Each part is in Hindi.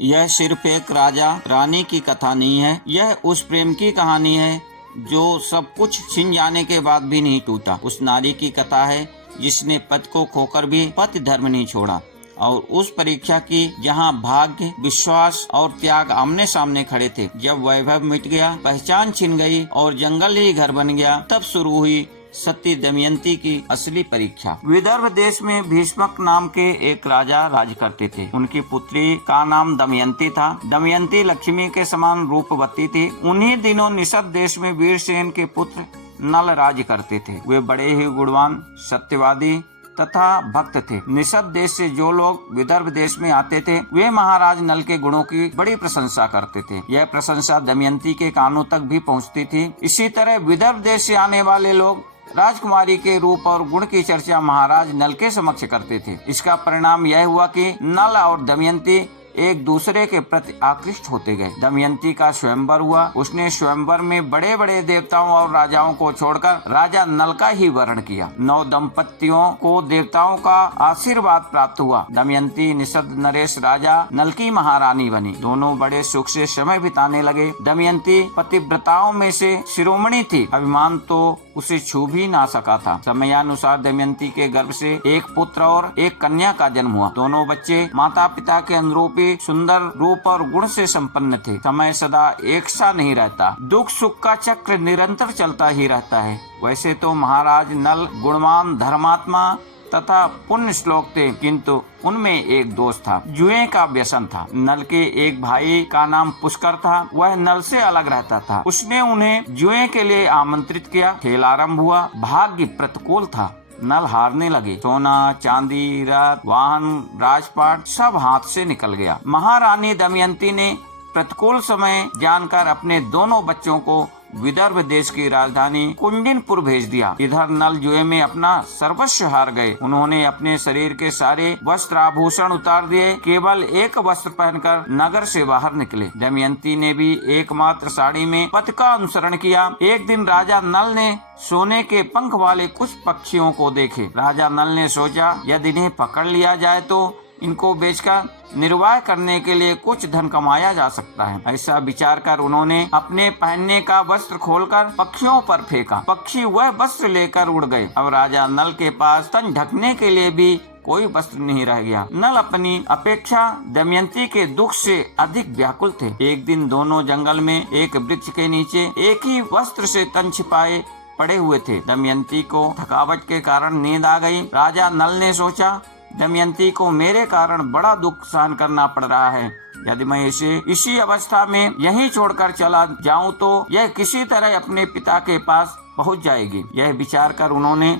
यह सिर्फ एक राजा रानी की कथा नहीं है, यह उस प्रेम की कहानी है जो सब कुछ छिन जाने के बाद भी नहीं टूटा। उस नारी की कथा है जिसने पद को खोकर भी पति धर्म नहीं छोड़ा, और उस परीक्षा की जहां भाग्य, विश्वास और त्याग आमने सामने खड़े थे। जब वैभव मिट गया, पहचान छिन गई और जंगल ही घर बन गया, तब शुरू हुई सती दमयंती की असली परीक्षा। विदर्भ देश में भीष्मक नाम के एक राजा राज करते थे। उनकी पुत्री का नाम दमयंती था। दमयंती लक्ष्मी के समान रूपवती थी। उन्हीं दिनों निषद देश में वीरसेन के पुत्र नल राज करते थे। वे बड़े ही गुणवान, सत्यवादी तथा भक्त थे। निषद देश से जो लोग विदर्भ देश में आते थे, वे महाराज नल के गुणों की बड़ी प्रशंसा करते थे। यह प्रशंसा दमयंती के कानों तक भी पहुंचती थी। इसी तरह विदर्भ देश से आने वाले लोग राजकुमारी के रूप और गुण की चर्चा महाराज नल के समक्ष करते थे। इसका परिणाम यह हुआ कि नल और दमयंती एक दूसरे के प्रति आकृष्ट होते गए। दमयंती का स्वयंवर हुआ। उसने स्वयंवर में बड़े बड़े देवताओं और राजाओं को छोड़कर राजा नल का ही वर्ण किया। 9 दंपतियों को देवताओं का आशीर्वाद प्राप्त हुआ। दमयंती निषद नरेश राजा नल की महारानी बनी। दोनों बड़े सुख से समय बिताने लगे। दमयंती पतिव्रताओं में से शिरोमणि थी। अभिमान तो उसे छू भी ना सका था। समयानुसार दमयंती के गर्भ से एक पुत्र और एक कन्या का जन्म हुआ। दोनों बच्चे माता पिता के अनुरूपी सुंदर रूप और गुण से संपन्न थे। समय सदा एक सा नहीं रहता, दुख सुख का चक्र निरंतर चलता ही रहता है। वैसे तो महाराज नल गुणवान, धर्मात्मा तथा पुण्य श्लोक थे, किंतु उनमें एक दोष था, जुए का व्यसन था। नल के एक भाई का नाम पुष्कर था। वह नल से अलग रहता था। उसने उन्हें जुए के लिए आमंत्रित किया। खेल आरंभ हुआ। भाग्य प्रतिकूल था। नल हारने लगे। सोना, चांदी, रथ, वाहन, राजपाट सब हाथ से निकल गया। महारानी दमयंती ने प्रतिकूल समय जानकर अपने दोनों बच्चों को विदर्भ देश की राजधानी कुंडिनपुर भेज दिया। इधर नल जुए में अपना सर्वस्व हार गए। उन्होंने अपने शरीर के सारे वस्त्र आभूषण उतार दिए। केवल एक वस्त्र पहनकर नगर से बाहर निकले। दमयंती ने भी एकमात्र साड़ी में पथ का अनुसरण किया। एक दिन राजा नल ने सोने के पंख वाले कुछ पक्षियों को देखे। राजा नल ने सोचा, यदि इन्हें पकड़ लिया जाए तो इनको बेचकर निर्वाह करने के लिए कुछ धन कमाया जा सकता है। ऐसा विचार कर उन्होंने अपने पहनने का वस्त्र खोलकर पक्षियों पर फेंका। पक्षी वह वस्त्र लेकर उड़ गए। अब राजा नल के पास तन ढकने के लिए भी कोई वस्त्र नहीं रह गया। नल अपनी अपेक्षा दमयंती के दुख से अधिक व्याकुल थे। एक दिन दोनों जंगल में एक वृक्ष के नीचे एक ही वस्त्र से तन छिपाए पड़े हुए थे। दमयंती को थकावट के कारण नींद आ गई। राजा नल ने सोचा, दमयंती को मेरे कारण बड़ा दुख सहन करना पड़ रहा है। यदि मैं इसे इसी अवस्था में यहीं छोड़कर चला जाऊं तो यह किसी तरह अपने पिता के पास पहुंच जाएगी। यह विचार कर उन्होंने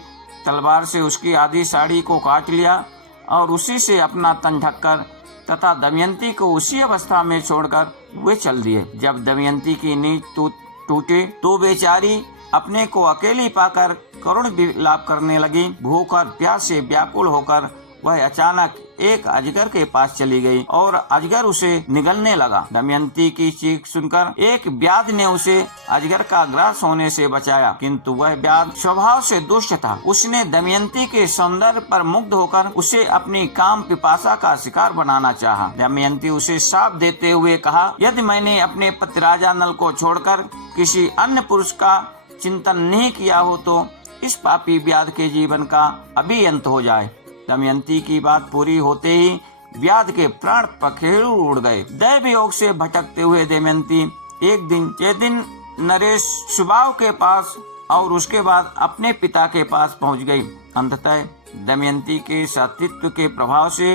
तलवार से उसकी आधी साड़ी को काट लिया और उसी से अपना तन ढककर तथा दमयंती को उसी अवस्था में छोड़कर वे चल दिए। जब दमयंती की नींद टूटे तो बेचारी अपने को अकेली पाकर करुण विलाप करने लगी। भूख और प्यास से व्याकुल होकर वह अचानक एक अजगर के पास चली गई और अजगर उसे निगलने लगा। दमयंती की चीख सुनकर एक व्याध ने उसे अजगर का ग्रास होने से बचाया, किंतु वह व्याध स्वभाव से दुष्ट था। उसने दमयंती के सौंदर्य पर मुग्ध होकर उसे अपनी काम पिपासा का शिकार बनाना चाहा। दमयंती उसे शाप देते हुए कहा, यदि मैंने अपने पति राजा नल को छोड़कर किसी अन्य पुरुष का चिंतन नहीं किया हो तो इस पापी व्याध के जीवन का अभी अंत हो जाए। दमयंती की बात पूरी होते ही व्याध के प्राण पखेरु उड़ गए। दैव योग से भटकते हुए दमयंती एक दिन नरेश सुबाव के पास और उसके बाद अपने पिता के पास पहुंच गई। अंततः दमयंती के सतीत्व के प्रभाव से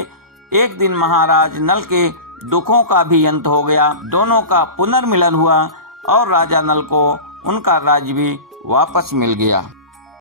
एक दिन महाराज नल के दुखों का भी अंत हो गया। दोनों का पुनर्मिलन हुआ और राजा नल को उनका राज्य भी वापस मिल गया।